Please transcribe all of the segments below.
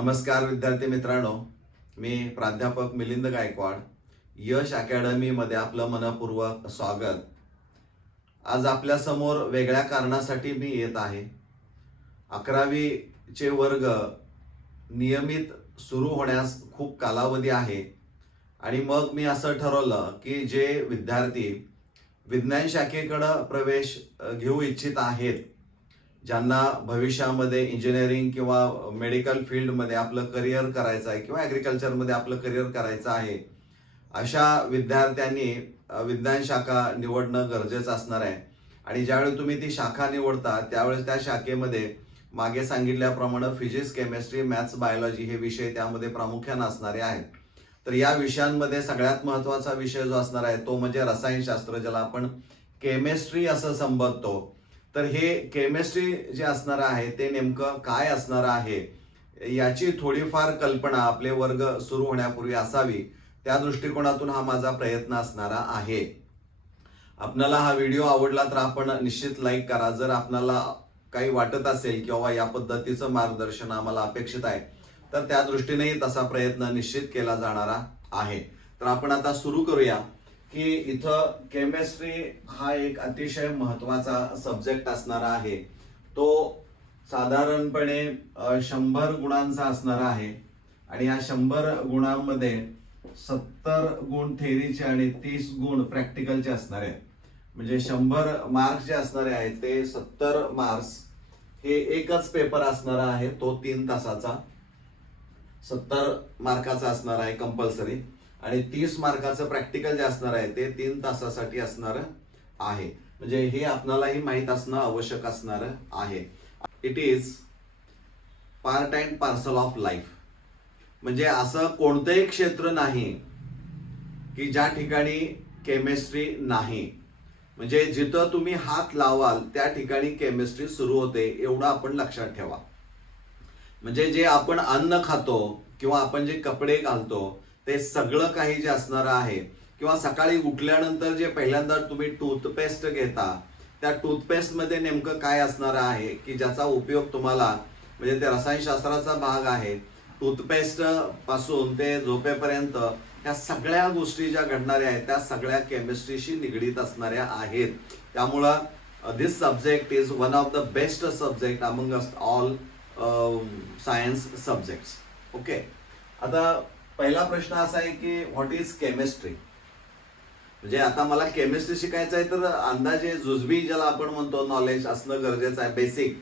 नमस्कार विद्यार्थी मित्रांनो, मी प्राध्यापक मिलिंद गायकवाड. यश अकॅडमी मध्ये आपलं मनपूर्वक स्वागत. आज आपल्या समोर वेगळ्या कारणासाठी मी येत आहे. 11वी चे वर्ग नियमित सुरू होण्यास खूप कालावधी आहे आणि मग मी असं ठरवलं की जे विद्यार्थी विज्ञान शाखेकडे प्रवेश घेऊ इच्छित आहेत, ज्यांना भविष्यामध्ये इंजिनिअरिंग किंवा मेडिकल फील्डमध्ये आपलं करिअर करायचं आहे किंवा ॲग्रिकल्चरमध्ये आपलं करिअर करायचं आहे, अशा विद्यार्थ्यांनी विज्ञान शाखा निवडणं गरजेचं असणार आहे. आणि ज्यावेळी तुम्ही ती शाखा निवडता त्यावेळेस त्या शाखेमध्ये मागे सांगितल्याप्रमाणे फिजिक्स, केमिस्ट्री, मॅथ्स, बायोलॉजी हे विषय त्यामध्ये प्रामुख्याने असणारे आहेत. तर या विषयांमध्ये सगळ्यात महत्त्वाचा विषय जो असणार आहे तो म्हणजे रसायनशास्त्र, ज्याला आपण केमिस्ट्री असं संबोधतो. तर हे केमिस्ट्री जे असणार आहे ते नेमकं काय असणार आहे याची थोडीफार कल्पना आपले वर्ग सुरू होण्यापूर्वी असावी, त्या दृष्टिकोनातून हा माझा प्रयत्न असणारा आहे. आपल्याला हा व्हिडिओ आवडला तर आपण निश्चित लाईक करा. जर आपल्याला काही वाटत असेल किंवा या पद्धतीचं मार्गदर्शन आम्हाला अपेक्षित आहे तर त्या दृष्टीनेही तसा प्रयत्न निश्चित केला जाणारा आहे. तर आपण आता सुरू करूया की इथं केमिस्ट्री हा एक अतिशय महत्त्वाचा सब्जेक्ट असणारा आहे. तो साधारणपणे 100 गुणांचा असणारा आहे आणि या 100 गुणांमध्ये 70 गुण थेअरीचे आणि 30 गुण प्रॅक्टिकलचे असणार आहेत. म्हणजे 100 मार्क्स जे असणारे आहेत ते 70 मार्क्स हे एकच पेपर असणारा आहे, तो 3 तासाचा 70 मार्काचा असणार आहे कंपल्सरी, आणि 30 मार्काचं प्रॅक्टिकल जे असणार आहे ते 3 तासासाठी असणार आहे. म्हणजे हे आपल्यालाही माहीत असणं आवश्यक असणार आहे. It is part and parcel of life. म्हणजे असं कोणतंही क्षेत्र नाही की ज्या ठिकाणी केमिस्ट्री नाही. म्हणजे जिथं तुम्ही हात लावाल त्या ठिकाणी केमिस्ट्री सुरू होते, एवढं आपण लक्षात ठेवा. म्हणजे जे आपण अन्न खातो किंवा आपण जे कपडे घालतो ते सगळं काही जे असणार आहे, किंवा सकाळी उठल्यानंतर जे पहिल्यांदा तुम्ही टूथपेस्ट घेता त्या टूथपेस्टमध्ये नेमकं काय असणार आहे की ज्याचा उपयोग तुम्हाला, म्हणजे ते रसायनशास्त्राचा भाग आहे. टूथपेस्ट पासून ते झोपेपर्यंत या सगळ्या गोष्टी ज्या घडणाऱ्या आहेत त्या सगळ्या केमिस्ट्रीशी निगडीत असणाऱ्या आहेत. त्यामुळं this subject is one of the best subject among all science subjects. Okay, आता पहिला प्रश्न असा आहे की व्हॉट इज केमिस्ट्री. म्हणजे आता मला केमिस्ट्री शिकायचं आहे तर अंदाजे जुजबी ज्याला आपण म्हणतो नॉलेज असणं गरजेचं आहे, बेसिक.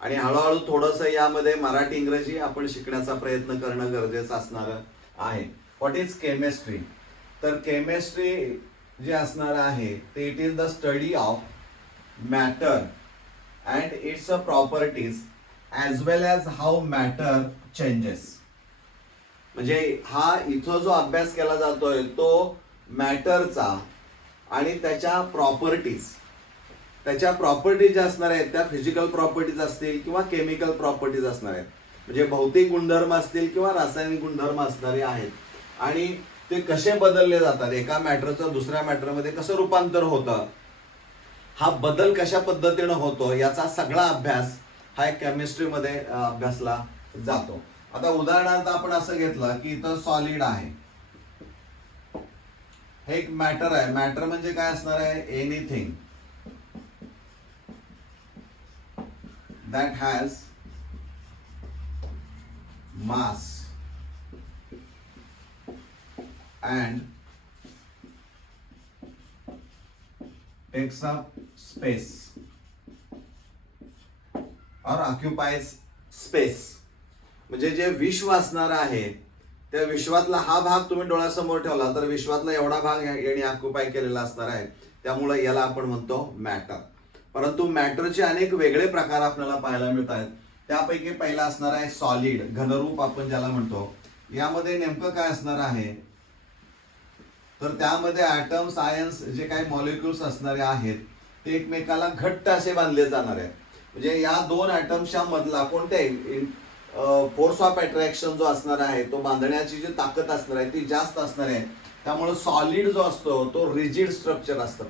आणि हळूहळू थोडंसं यामध्ये मराठी इंग्रजी आपण शिकण्याचा प्रयत्न करणं गरजेचं असणार आहे. What is chemistry. तर केमिस्ट्री जे असणार आहे ते it is the study of matter and its properties as well as how matter changes. म्हणजे हा इथं जो अभ्यास केला जातोय तो मॅटरचा आणि त्याच्या प्रॉपर्टीज ज्या असणार आहेत त्या फिजिकल प्रॉपर्टीज असतील किंवा केमिकल प्रॉपर्टीज असणार आहेत. म्हणजे भौतिक गुणधर्म असतील किंवा रासायनिक गुणधर्म असणारे आहेत, आणि ते कसे बदलले जातात, एका मॅटरचं दुसऱ्या मॅटरमध्ये कसं रूपांतर होतं, हा बदल कशा पद्धतीनं होतो, याचा सगळा अभ्यास हा केमिस्ट्रीमध्ये अभ्यासला जातो. आता उदाहरणार्थ आपण असं घेतलं की इथं सॉलिड आहे, हे एक मॅटर आहे. मॅटर म्हणजे काय असणार आहे, anything that has mass and takes up space or occupies space. म्हणजे जे विश्व असणार आहे त्या विश्वातला हा भाग तुम्ही डोळ्यासमोर ठेवला तर विश्वातला एवढा भाग याने ऑक्युपाय केलेला असणार आहे, त्यामुळे याला आपण म्हणतो मॅटर. परंतु मॅटरचे अनेक वेगळे प्रकार आपल्याला पाहायला मिळत आहेत. त्यापैकी पहिला असणार आहे सॉलिड, घनरूप आपण ज्याला म्हणतो. यामध्ये नेमकं काय असणार आहे तर त्यामध्ये ॲटम्स, आयन्स जे काही मॉलिक्युल्स असणारे आहेत ते एकमेकाला घट्ट असे बांधले जाणार आहेत. म्हणजे या दोन ॲटम्सच्या मधला कोणत्याही फोर्स ऑफ अट्रॅक्शन जो असणार आहे तो बांधण्याची जी ताकद असणार आहे ती जास्त असणार आहे. त्यामुळे सॉलिड जो असतो तो रिजिड स्ट्रक्चर असतं.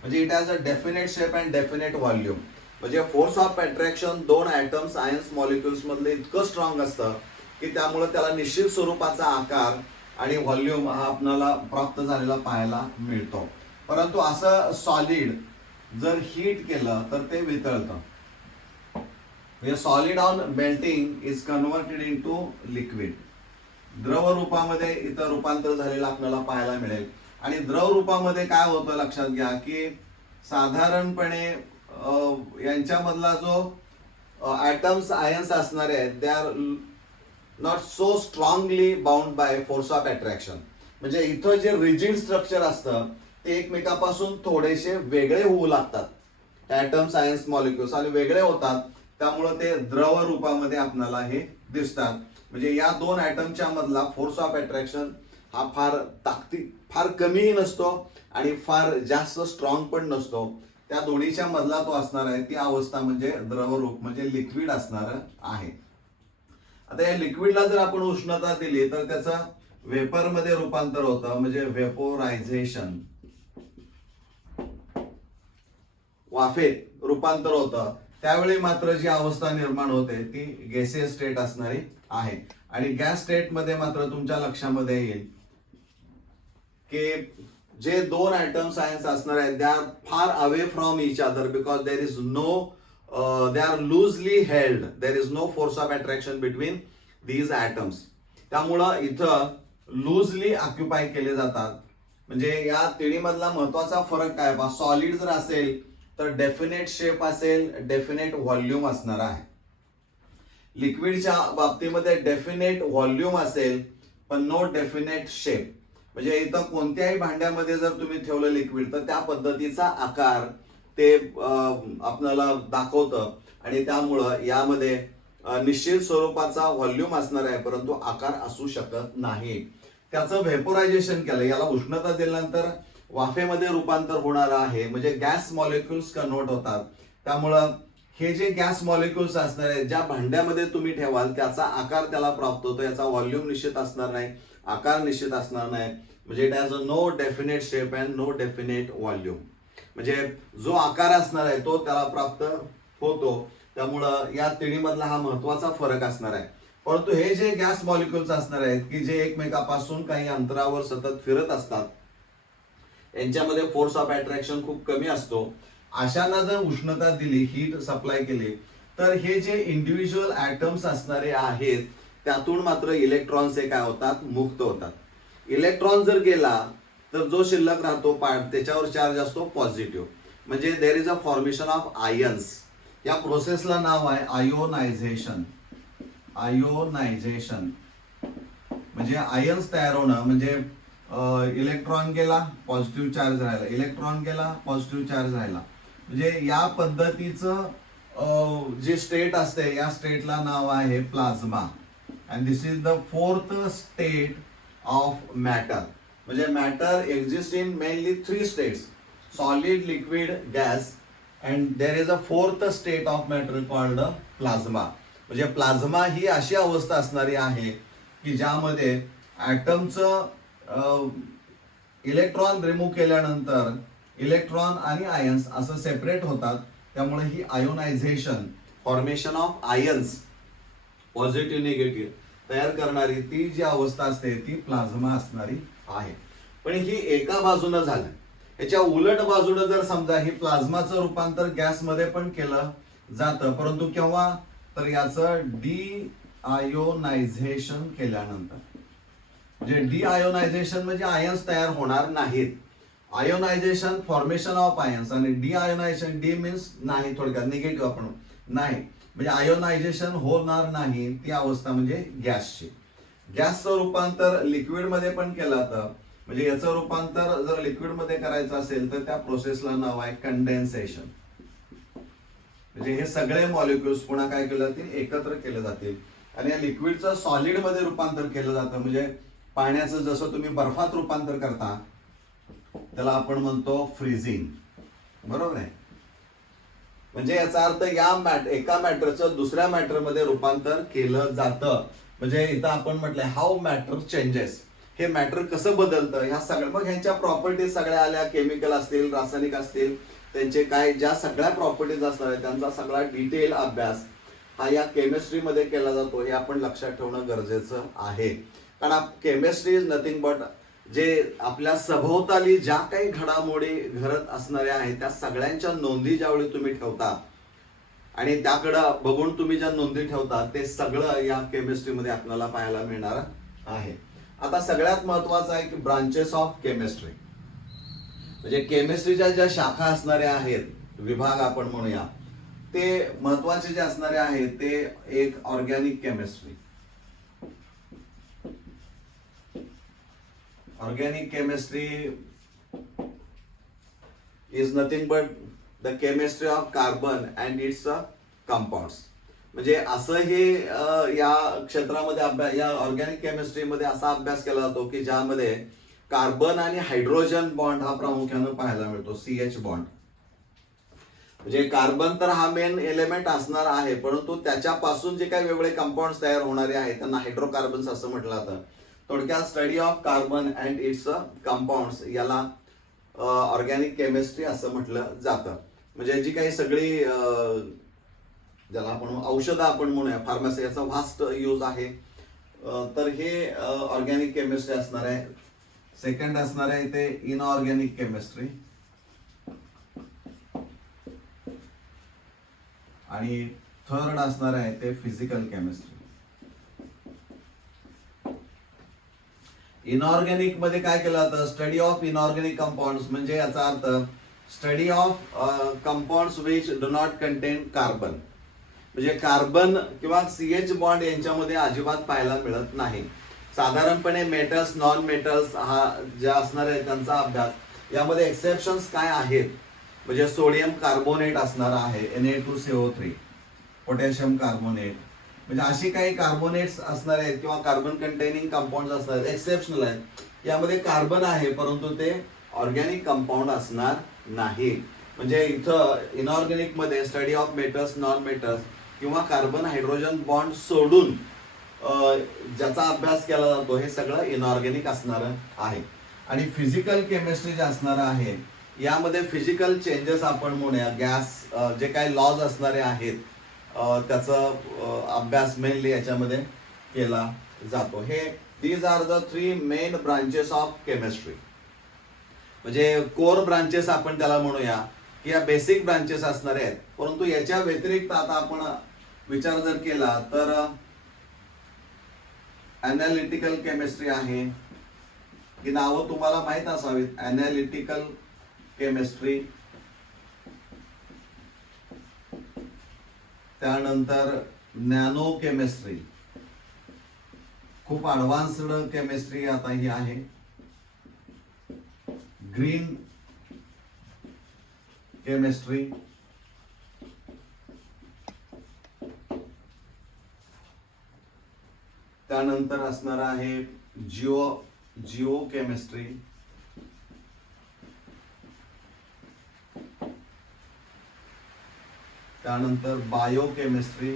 म्हणजे it has a definite shape and definite volume. म्हणजे फोर्स ऑफ अट्रॅक्शन दोन ॲटम्स, आयन्स, मॉलिक्युल्स मधले इतकं स्ट्रॉंग असतं की त्यामुळे त्याला निश्चित स्वरूपाचा आकार आणि व्हॉल्यूम हा आपल्याला प्राप्त झालेला पाहायला मिळतो. परंतु असं सॉलिड जर हीट केलं तर ते वितळतं. म्हणजे solid on melting is converted into liquid. द्रव रूपामध्ये इथं रूपांतर झालेलं आपल्याला पाहायला मिळेल. आणि द्रव रूपामध्ये काय होतं लक्षात घ्या की साधारणपणे यांच्यामधला जो ऍटम्स आयन्स असणारे आहेत they R not so strongly bound by force of attraction. म्हणजे इथं जे रिजिड स्ट्रक्चर असतं ते एकमेकापासून थोडेसे वेगळे होऊ लागतात. ऍटम्स आयन्स मॉलिक्युल्स आणि वेगळे होतात त्यामुळे ते द्रव रूपामध्ये आपल्याला हे दिसतात. म्हणजे या दोन ऍटमच्या मधला फोर्स ऑफ अट्रॅक्शन हा फार कमीही नसतो आणि फार जास्त स्ट्रॉंग पण नसतो. त्या दोन्हीच्या मधला तो असणार आहे ती अवस्था म्हणजे द्रवरूप म्हणजे लिक्विड असणार आहे. आता या लिक्विडला जर आपण उष्णता दिली तर त्याचं वेपर मध्ये रूपांतर होतं म्हणजे वेपोरायझेशन. वाफेत रूपांतर होतं. त्यावेळी मात्र जी अवस्था निर्माण होते ती गॅसियस स्टेट असणारी आहे. आणि गॅस स्टेट मध्ये मात्र तुमच्या लक्षामध्ये येईल की जे दोन ऍटम्स आयन्स असणार आहेत they are far away from each other because there is no they are loosely held. There is no force of attraction between these atoms. त्यामुळं इथं लूजली ऑक्युपाय केले जातात. म्हणजे या तिन्हीमधला महत्वाचा फरक काय बा, सॉलिड जर असेल तर डेफिनेट शेप असेल, डेफिनेट व्हॉल्यूम असणार आहे. लिक्विडच्या बाबतीमध्ये डेफिनेट व्हॉल्यूम असेल पण नो डेफिनेट शेप. म्हणजे इथं कोणत्याही भांड्यामध्ये जर तुम्ही ठेवलं लिक्विड तर त्या पद्धतीचा आकार ते आपल्याला दाखवतं आणि त्यामुळं यामध्ये निश्चित स्वरूपाचा व्हॉल्यूम असणार आहे परंतु आकार असू शकत नाही. त्याचं व्हेपोरायझेशन केलं, याला उष्णता दिल्यानंतर वाफेमध्ये रूपांतर होणार आहे म्हणजे गॅस मॉलिक्युल्स कन्व्हर्ट होतात. त्यामुळं हे जे गॅस मॉलिक्युल्स असणार आहेत ज्या भांड्यामध्ये तुम्ही ठेवाल त्याचा आकार त्याला प्राप्त होतो. याचा व्हॉल्यूम निश्चित असणार नाही, आकार निश्चित असणार नाही. म्हणजे it has a no definite shape and no definite volume. म्हणजे जो आकार असणार आहे तो त्याला प्राप्त होतो. त्यामुळं या तिन्हीमधला हा महत्वाचा फरक असणार आहे. परंतु हे जे गॅस मॉलिक्युल्स असणार आहेत की जे एकमेकापासून काही अंतरावर सतत फिरत असतात यांच्यामध्ये फोर्स ऑफ अट्रॅक्शन खूप कमी असतो. अशांना जर उष्णता दिली, हीट सप्लाय केली तर हे जे इंडिव्हिज्युअल ऍटम्स असणारे आहेत त्यातून मात्र इलेक्ट्रॉन्स हे काय होतात, मुक्त होतात. इलेक्ट्रॉन जर गेला तर जो शिल्लक राहतो पार्ट त्याच्यावर चार्ज असतो पॉझिटिव्ह. म्हणजे देर is a formation of ions. या प्रोसेसला नाव आहे आयोनायझेशन. आयोनायझेशन म्हणजे आयन्स तयार होणं. म्हणजे इलेक्ट्रॉन गेला पॉझिटिव्ह चार्ज राहिला, इलेक्ट्रॉन गेला पॉझिटिव्ह चार्ज राहिला. म्हणजे या पद्धतीचं जे स्टेट असते या स्टेटला नाव आहे plasma. And this is the fourth state of matter. म्हणजे matter exist in mainly 3 states, solid, liquid, gas, and there is a fourth state of matter called plasma. म्हणजे प्लाझ्मा ही अशी अवस्था असणारी आहे की ज्यामध्ये ऍटमचं इलेक्ट्रॉन रिमूव्ह केल्यानंतर इलेक्ट्रॉन आणि आयन्स असं सेपरेट होतात. त्यामुळे ही ionisation, formation of ions positive negative तयार करणारी ती जी अवस्था असते ती प्लाझ्मा असणारी आहे. पण ही एका बाजूनं झालं. याच्या उलट बाजूनं जर समजा ही प्लाझ्माचं रूपांतर गॅसमध्ये पण केलं जातं परंतु केव्हा, तर याचं डी आयोनायझेशन केल्यानंतर. म्हणजे डी आयोनायझेशन म्हणजे आयन्स तयार होणार नाहीत. आयोनायझेशन फॉर्मेशन ऑफ आयन्स आणि डी आयोनायझेशन, डी मीन्स नाही, थोडक्यात निगेटिव्ह आपण नाही. म्हणजे आयोनायझेशन होणार नाही ती अवस्था म्हणजे गॅसची. गॅसचं रूपांतर लिक्विड मध्ये पण केलं जातं. म्हणजे याचं रूपांतर जर लिक्विड मध्ये करायचं असेल तर त्या प्रोसेसला नाव आहे कंडेन्सेशन. म्हणजे हे सगळे मॉलिक्युल्स पुन्हा काय केले जातील, एकत्र केले जातील आणि या लिक्विडचं सॉलिड मध्ये रूपांतर केलं जातं. म्हणजे पाण्याचं जसं तुम्ही बर्फात रूपांतर करता त्याला आपण म्हणतो फ्रीजिंग, बरोबर आहे. म्हणजे याचा अर्थ या एका मॅटरचं दुसऱ्या मॅटर मध्ये रूपांतर केलं जातं. म्हणजे इथं आपण म्हटलंय हाऊ मॅटर चेंजेस. हे मॅटर कसं बदलतं ह्या सगळ्या, मग ह्यांच्या प्रॉपर्टीज सगळ्या आल्या, केमिकल असतील, रासायनिक असतील, त्यांचे काय ज्या सगळ्या प्रॉपर्टीज असणार आहेत त्यांचा सगळा डिटेल अभ्यास हा या केमिस्ट्रीमध्ये केला जातो हे आपण लक्षात ठेवणं गरजेचं आहे. कारण केमिस्ट्री इज नथिंग बट जे आपल्या सभोवताली ज्या काही घडामोडी घडत असणाऱ्या आहेत त्या सगळ्यांच्या नोंदी ज्यावेळी तुम्ही ठेवता आणि त्याकडं बघून तुम्ही ज्या नोंदी ठेवता ते सगळं या केमिस्ट्रीमध्ये आपल्याला पाहायला मिळणार आहे. आता सगळ्यात महत्वाचं आहे की ब्रांचेस ऑफ केमिस्ट्री, म्हणजे केमिस्ट्रीच्या ज्या शाखा असणाऱ्या आहेत, विभाग आपण म्हणूया, ते महत्वाचे जे असणारे आहेत ते एक organic chemistry. Organic chemistry is nothing but the chemistry of carbon and it's compounds. म्हणजे असं हे या क्षेत्रामध्ये अभ्यास, या ऑर्गॅनिक केमिस्ट्रीमध्ये असा अभ्यास केला जातो की ज्यामध्ये कार्बन आणि हायड्रोजन बॉन्ड हा प्रामुख्याने पाहायला मिळतो, CH बॉन्ड. म्हणजे कार्बन तर हा मेन एलिमेंट असणार आहे, परंतु त्याच्यापासून जे काही वेगवेगळे कंपाऊंड्स तयार होणारे आहेत त्यांना हायड्रोकार्बन्स असं म्हटलं जातं. थोडक्यात study of carbon and it's compounds याला ऑर्गॅनिक केमिस्ट्री असं म्हटलं जातं. म्हणजे जी काही सगळी ज्याला आपण औषधं आपण म्हणूया, फार्मसी, याचा व्हास्ट यूज आहे. तर हे ऑर्गॅनिक केमिस्ट्री असणार आहे. सेकंड असणार आहे ते इनऑर्गॅनिक केमिस्ट्री आणि थर्ड असणार आहे ते फिजिकल केमिस्ट्री. इनऑर्गॅनिक मध्ये काय केलं जातं, स्टडी ऑफ इनऑर्गॅनिक कंपाऊंड्स, म्हणजे याचा अर्थ study of compounds which do not content carbon. म्हणजे कार्बन किंवा CH बॉन्ड यांच्यामध्ये अजिबात पाहायला मिळत नाही. साधारणपणे मेटल्स, नॉन मेटल्स हा ज्या असणार आहे त्यांचा अभ्यास. यामध्ये एक्सेप्शन्स काय आहेत, म्हणजे सोडियम कार्बोनेट असणार आहे Na2CO3, पोटॅशियम कार्बोनेट, म्हणजे अशी काही कार्बोनेट्स असणार आहेत किंवा कार्बन कंटेनिंग कंपाऊंड असणार आहेत, एक्सेप्शनल आहेत. यामध्ये कार्बन आहे परंतु ते ऑर्गॅनिक कंपाऊंड असणार नाही. म्हणजे इथं इनऑर्गॅनिक मध्ये study of metals, non metals किंवा कार्बन हायड्रोजन बॉन्ड सोडून ज्याचा अभ्यास केला जातो हे सगळं इनऑर्गॅनिक असणार आहे. आणि फिजिकल केमिस्ट्री जे असणार आहे यामध्ये फिजिकल चेंजेस आपण म्हणूया, गॅस जे काही लॉज असणारे आहेत त्याचा अभ्यास मेनली याच्यामध्ये केला जातो. हे these are the 3 main branches of chemistry. म्हणजे कोर ब्रांचेस आपण त्याला म्हणूया की या बेसिक ब्रांचेस असणार आहेत. परंतु याच्या व्यतिरिक्त आता आपण विचार जर केला तर अनालिटिकल केमिस्ट्री आहे, ही नावं तुम्हाला माहित असावीत. अनालिटिकल केमिस्ट्री, त्यानंतर नॅनो केमिस्ट्री, खूप ऍडव्हान्स्ड केमिस्ट्री आता ही आहे. ग्रीन केमिस्ट्री, त्यानंतर असणार आहे जिओ केमिस्ट्री, त्यानंतर बायो केमिस्ट्री,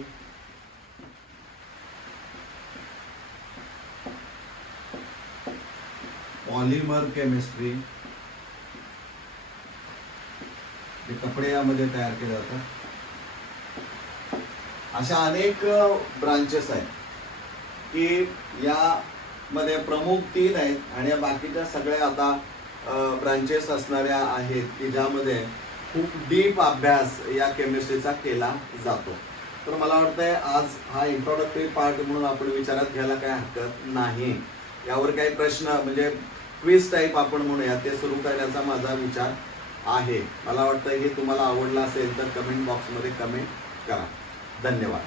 पॉलिमर केमिस्ट्री, जे कपडे यामध्ये तयार केले जातात. अशा अनेक ब्रांचेस आहेत की यामध्ये प्रमुख 3 आहेत आणि या बाकीच्या सगळ्या आता ब्रांचेस असणाऱ्या आहेत की ज्यामध्ये खूप डीप अभ्यास या केमिस्ट्रीचा केला जातो. तर मला वाटतंय आज हा इंट्रोडक्टरी पार्ट म्हणून आपण विचारात घ्यायला काही हरकत नाही. यावर काही प्रश्न म्हणजे क्विज टाईप आपण म्हणूया ते सुरू करण्याचा माझा विचार आहे. मला वाटतं हे तुम्हाला आवडलं असेल तर कमेंट बॉक्समध्ये कमेंट करा. धन्यवाद.